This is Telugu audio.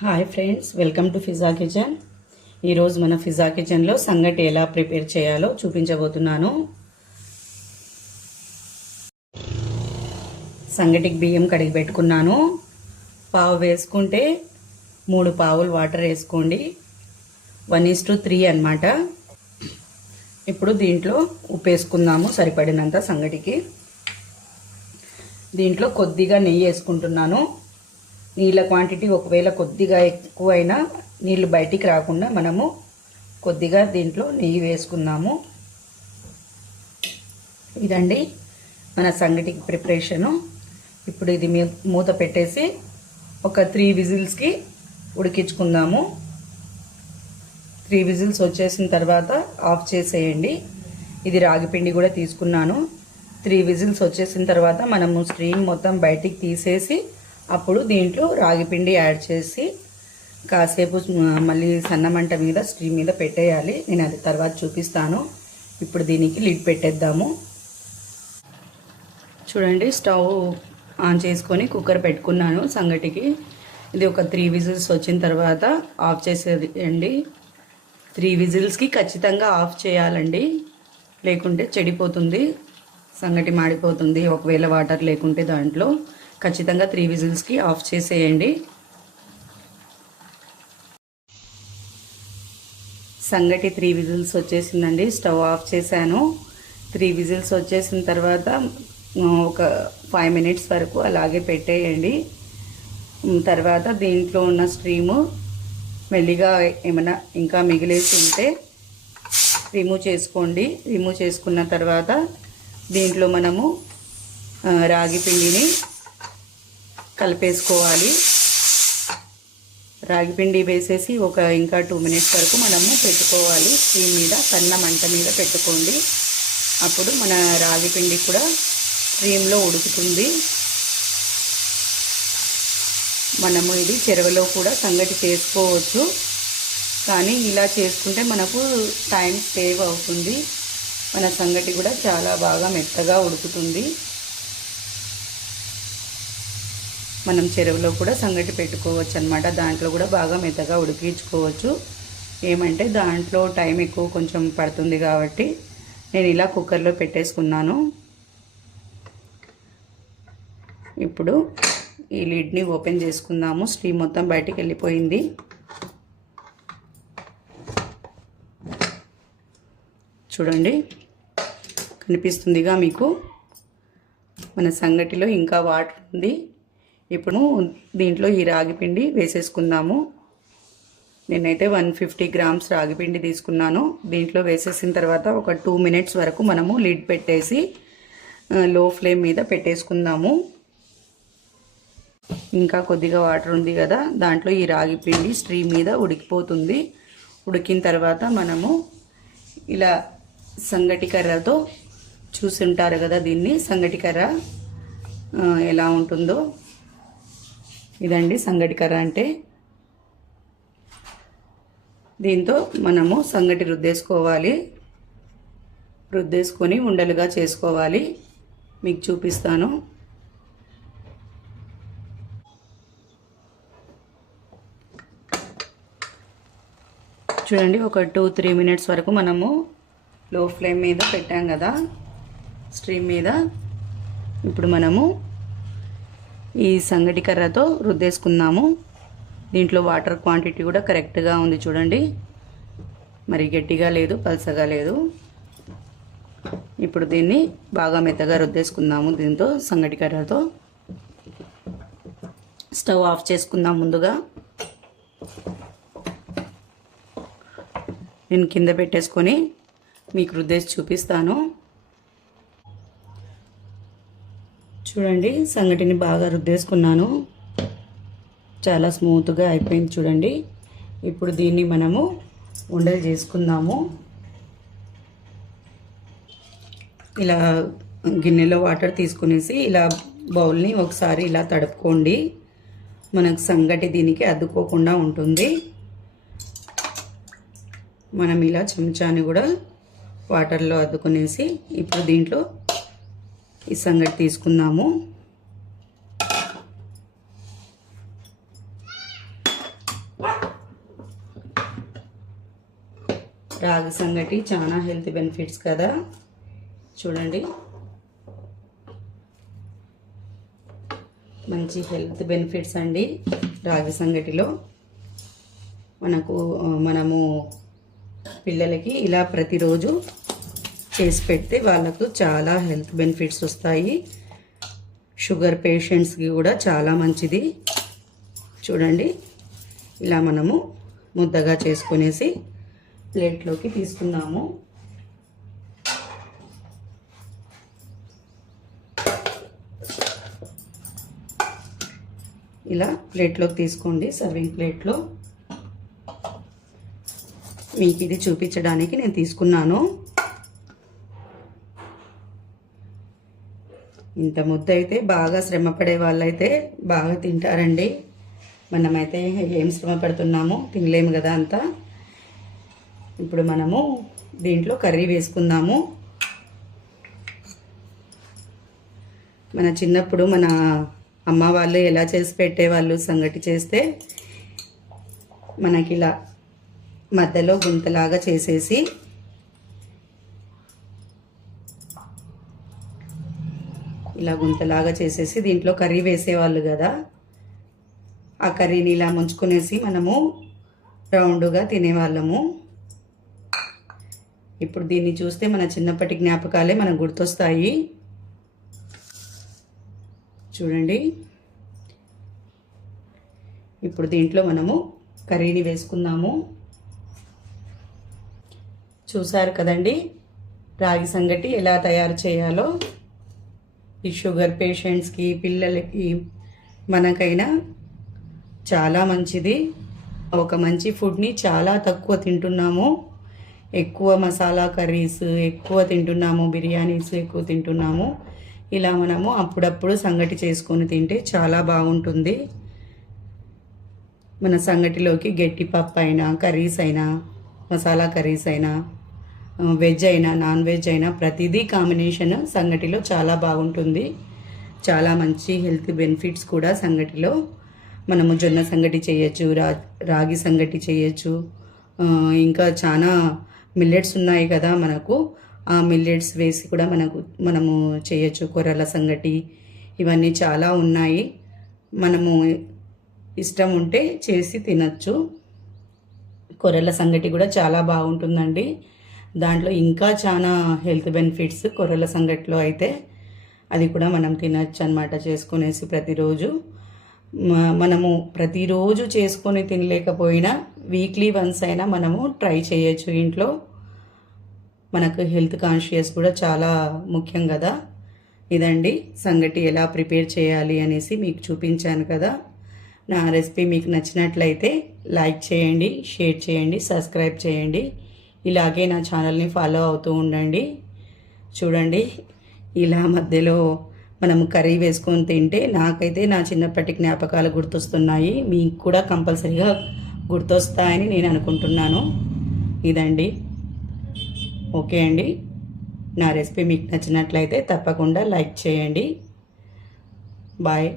Hi friends welcome to Fiza kitchen ఈరోజు మన ఫిజా కిచెన్లో సంగటి ఎలా ప్రిపేర్ చేయాలో చూపించబోతున్నాను. సంగటికి బియ్యం కడిగి పెట్టుకున్నాను. పావు వేసుకుంటే మూడు పావులు వాటర్ వేసుకోండి. వన్ ఈస్ టు త్రీ అనమాట ఇప్పుడు దీంట్లో ఉప్పు వేసుకుందాము సరిపడినంత సంగటికి. దీంట్లో కొద్దిగా నెయ్యి వేసుకుంటున్నాను. నీళ్ళ క్వాంటిటీ ఒకవేళ కొద్దిగా ఎక్కువైనా నీళ్ళు బయటికి రాకుండా మనము కొద్దిగా దీంట్లో నెయ్యి వేసుకుందాము. ఇదండి మన సంగటికి ప్రిపరేషను. ఇప్పుడు ఇది మూత పెట్టేసి ఒక త్రీ విజిల్స్కి ఉడికించుకుందాము. త్రీ విజిల్స్ వచ్చేసిన తర్వాత ఆఫ్ చేసేయండి. ఇది రాగిపిండి కూడా తీసుకున్నాను. త్రీ విజిల్స్ వచ్చేసిన తర్వాత మనము స్ట్రీమ్ మొత్తం బయటికి తీసేసి అప్పుడు దీంట్లో రాగిపిండి యాడ్ చేసి కాసేపు మళ్ళీ సన్నమంట మీద స్ట్రీమ్ మీద పెట్టేయాలి. నేను అది తర్వాత చూపిస్తాను. ఇప్పుడు దీనికి లిడ్ పెట్టేద్దాము. చూడండి స్టవ్ ఆన్ చేసుకొని కుక్కర్ పెట్టుకున్నాను సంగటికి. ఇది ఒక త్రీ విజిల్స్ వచ్చిన తర్వాత ఆఫ్ చేసేయండి. త్రీ విజిల్స్కి ఖచ్చితంగా ఆఫ్ చేయాలండి. లేకుంటే చెడిపోతుంది. సంగటి మాడిపోతుంది. ఒకవేళ వాటర్ లేకుంటే దాంట్లో. ఖచ్చితంగా త్రీ విజిల్స్కి ఆఫ్ చేసేయండి. సంగటి త్రీ విజిల్స్ వచ్చేసిందండి. స్టవ్ ఆఫ్ చేశాను. త్రీ విజిల్స్ వచ్చేసిన తర్వాత ఒక ఫైవ్ మినిట్స్ వరకు అలాగే పెట్టేయండి. తర్వాత దీంట్లో ఉన్న స్ట్రీము మెల్లిగా ఏమైనా ఇంకా మిగిలేసి ఉంటే రిమూవ్ చేసుకోండి. రిమూవ్ చేసుకున్న తర్వాత దీంట్లో మనము రాగి పిండిని కలిపేసుకోవాలి. రాగిపిండి వేసేసి ఒక ఇంకా టూ మినిట్స్ వరకు మనము పెట్టుకోవాలి. స్టీమ్ మీద సన్న మంట మీద పెట్టుకోండి. అప్పుడు మన రాగి పిండి కూడా స్ట్రీమ్లో ఉడుకుతుంది. మనము ఇది చెరువులో కూడా సంగటి చేసుకోవచ్చు. కానీ ఇలా చేసుకుంటే మనకు టైం సేవ్ అవుతుంది. మన సంగటి కూడా చాలా బాగా మెత్తగా ఉడుకుతుంది. మనం చెరువులో కూడా సంగటి పెట్టుకోవచ్చు అనమాట దాంట్లో కూడా బాగా మెత్తగా ఉడికించుకోవచ్చు. ఏమంటే దాంట్లో టైం ఎక్కువ కొంచెం పడుతుంది కాబట్టి నేను ఇలా కుక్కర్లో పెట్టేసుకున్నాను. ఇప్పుడు ఈ లిడ్ని ఓపెన్ చేసుకుందాము. స్టీమ్ మొత్తం బయటికి వెళ్ళిపోయింది. చూడండి కనిపిస్తుందిగా మీకు. మన సంగటిలో ఇంకా వాటర్ ఉంది. ఇప్పుడు దీంట్లో ఈ రాగిపిండి వేసేసుకుందాము. నేనైతే వన్ ఫిఫ్టీ గ్రామ్స్ రాగిపిండి తీసుకున్నాను. దీంట్లో వేసేసిన తర్వాత ఒక టూ మినిట్స్ వరకు మనము లిడ్ పెట్టేసి లో ఫ్లేమ్ మీద పెట్టేసుకుందాము. ఇంకా కొద్దిగా వాటర్ ఉంది కదా దాంట్లో ఈ రాగి పిండి స్ట్రీమ్ మీద ఉడికిపోతుంది. ఉడికిన తర్వాత మనము ఇలా సంగటి కర్రతో చూసి ఉంటారు కదా దీన్ని సంగటి కర్ర ఎలా ఉంటుందో. ఇదండి సంగటి కర్ర అంటే. దీంతో మనము సంగటి రుద్దేసుకోవాలి. రుద్దేసుకొని ఉండలుగా చేసుకోవాలి. మీకు చూపిస్తాను. చూడండి ఒక టూ త్రీ మినిట్స్ వరకు మనము లో ఫ్లేమ్ మీద పెట్టాం కదా. స్ట్రీమ్ మీద. ఇప్పుడు మనము ఈ సంగటి కర్రతో రుద్దేసుకుందాము దీంట్లో వాటర్ క్వాంటిటీ కూడా కరెక్ట్గా ఉంది చూడండి. మరి గట్టిగా లేదు పలసగా లేదు. ఇప్పుడు దీన్ని బాగా మెత్తగా రుద్దేసుకుందాము దీంతో సంగటి కర్రతో. స్టవ్ ఆఫ్ చేసుకుందాం ముందుగా. నేను కింద పెట్టేసుకొని మీకు రుద్దేసి చూపిస్తాను. చూడండి సంగటిని బాగా రుద్దేసుకున్నాను. చాలా స్మూత్గా అయిపోయింది చూడండి. ఇప్పుడు దీన్ని మనము ఉండలు చేసుకుందాము. ఇలా గిన్నెలో వాటర్ తీసుకునేసి ఇలా బౌల్ని ఒకసారి ఇలా తడుపుకోండి. మనకు సంగటి దీనికి అద్దుకోకుండా ఉంటుంది. మనం ఇలా చెంచాని కూడా వాటర్లో అద్దుకునేసి ఇప్పుడు దీంట్లో ఈ సంగతి తీసుకుందాము. రాగి సంగటి చాలా హెల్త్ బెనిఫిట్స్ కదా. చూడండి. మంచి హెల్త్ బెనిఫిట్స్ అండి రాగి సంగటిలో. మనకు మనము పిల్లలకి ఇలా ప్రతిరోజు చేసి పెడితే వాళ్ళకు చాలా హెల్త్ బెనిఫిట్స్ వస్తాయి. షుగర్ పేషెంట్స్కి కూడా చాలా మంచిది. చూడండి ఇలా మనము ముద్దగా చేసుకునేసి ప్లేట్లోకి తీసుకుందాము. ఇలా ప్లేట్లోకి తీసుకోండి సర్వింగ్ ప్లేట్లో. మీకు ఇది చూపించడానికి నేను తీసుకున్నాను. ఇంత ముద్ద అయితే బాగా శ్రమ పడే వాళ్ళైతే బాగా తింటారండి. మనమైతే ఏం శ్రమ పడుతున్నాము తినలేము కదా అంతా. ఇప్పుడు మనము దీంట్లో కర్రీ వేసుకుందాము. మన చిన్నప్పుడు మన అమ్మ వాళ్ళు ఎలా చేసి పెట్టేవాళ్ళు సంగటి చేస్తే మనకి ఇలా మధ్యలో గుంతలాగా చేసేసి ఇలా గుంతలాగా చేసేసి దీంట్లో కర్రీ వేసేవాళ్ళు కదా. ఆ కర్రీని ఇలా ముంచుకునేసి మనము రౌండ్గా తినేవాళ్ళము. ఇప్పుడు దీన్ని చూస్తే మన చిన్నప్పటి జ్ఞాపకాలే మనకు గుర్తొస్తాయి. చూడండి. ఇప్పుడు దీంట్లో మనము కర్రీని వేసుకుందాము. చూసారు కదండి? రాగి సంగటి ఎలా తయారు చేయాలో? ఈ షుగర్ పేషెంట్స్కి పిల్లలకి మనకైనా చాలా మంచిది. ఒక మంచి ఫుడ్ని చాలా తక్కువ తింటున్నాము. ఎక్కువ మసాలా కర్రీస్ ఎక్కువ తింటున్నాము బిర్యానీస్ ఎక్కువ తింటున్నాము. ఇలా మనము అప్పుడప్పుడు సంగటి చేసుకొని తింటే చాలా బాగుంటుంది. మన సంగటిలోకి గట్టి పప్పు అయినా కర్రీస్ అయినా మసాలా కర్రీస్ అయినా వెజ్ అయినా నాన్ వెజ్ అయినా ప్రతిదీ కాంబినేషన్ సంగటిలో చాలా బాగుంటుంది. చాలా మంచి హెల్త్ బెనిఫిట్స్ కూడా సంగటిలో. మనము జొన్న సంగటి చేయొచ్చు రా రాగి సంగటి చేయొచ్చు. ఇంకా చాలా మిల్లెట్స్ ఉన్నాయి కదా మనకు. ఆ మిల్లెట్స్ వేసి కూడా మనకు మనము చేయొచ్చు. కొర్రల సంగటి ఇవన్నీ చాలా ఉన్నాయి. మనము ఇష్టం ఉంటే చేసి తినచ్చు. కొర్రల సంగటి కూడా చాలా బాగుంటుందండి. దాంట్లో ఇంకా చాలా హెల్త్ బెనిఫిట్స్ కొర్రల సంగట్లో అయితే అది కూడా మనం తినచ్చు అనమాట చేసుకునేసి ప్రతిరోజు. మనము ప్రతిరోజు చేసుకొని తినలేకపోయినా వీక్లీ వన్స్ అయినా మనము ట్రై చేయొచ్చు ఇంట్లో. మనకు హెల్త్ కాన్షియస్ కూడా చాలా ముఖ్యం కదా. ఇదండి సంగటి ఎలా ప్రిపేర్ చేయాలి అనేసి మీకు చూపించాను కదా. నా రెసిపీ మీకు నచ్చినట్లయితే లైక్ చేయండి షేర్ చేయండి సబ్స్క్రైబ్ చేయండి. ఇలాగే నా ఛానల్ని ఫాలో అవుతూ ఉండండి. చూడండి ఇలా మధ్యలో మనం కర్రీ వేసుకొని తింటే నాకైతే నా చిన్నప్పటి జ్ఞాపకాలు గుర్తొస్తున్నాయి. మీకు కూడా కంపల్సరీగా గుర్తొస్తాయని నేను అనుకుంటున్నాను. ఇదండి. ఓకే అండి. నా రెసిపీ మీకు నచ్చినట్లయితే తప్పకుండా లైక్ చేయండి. బాయ్.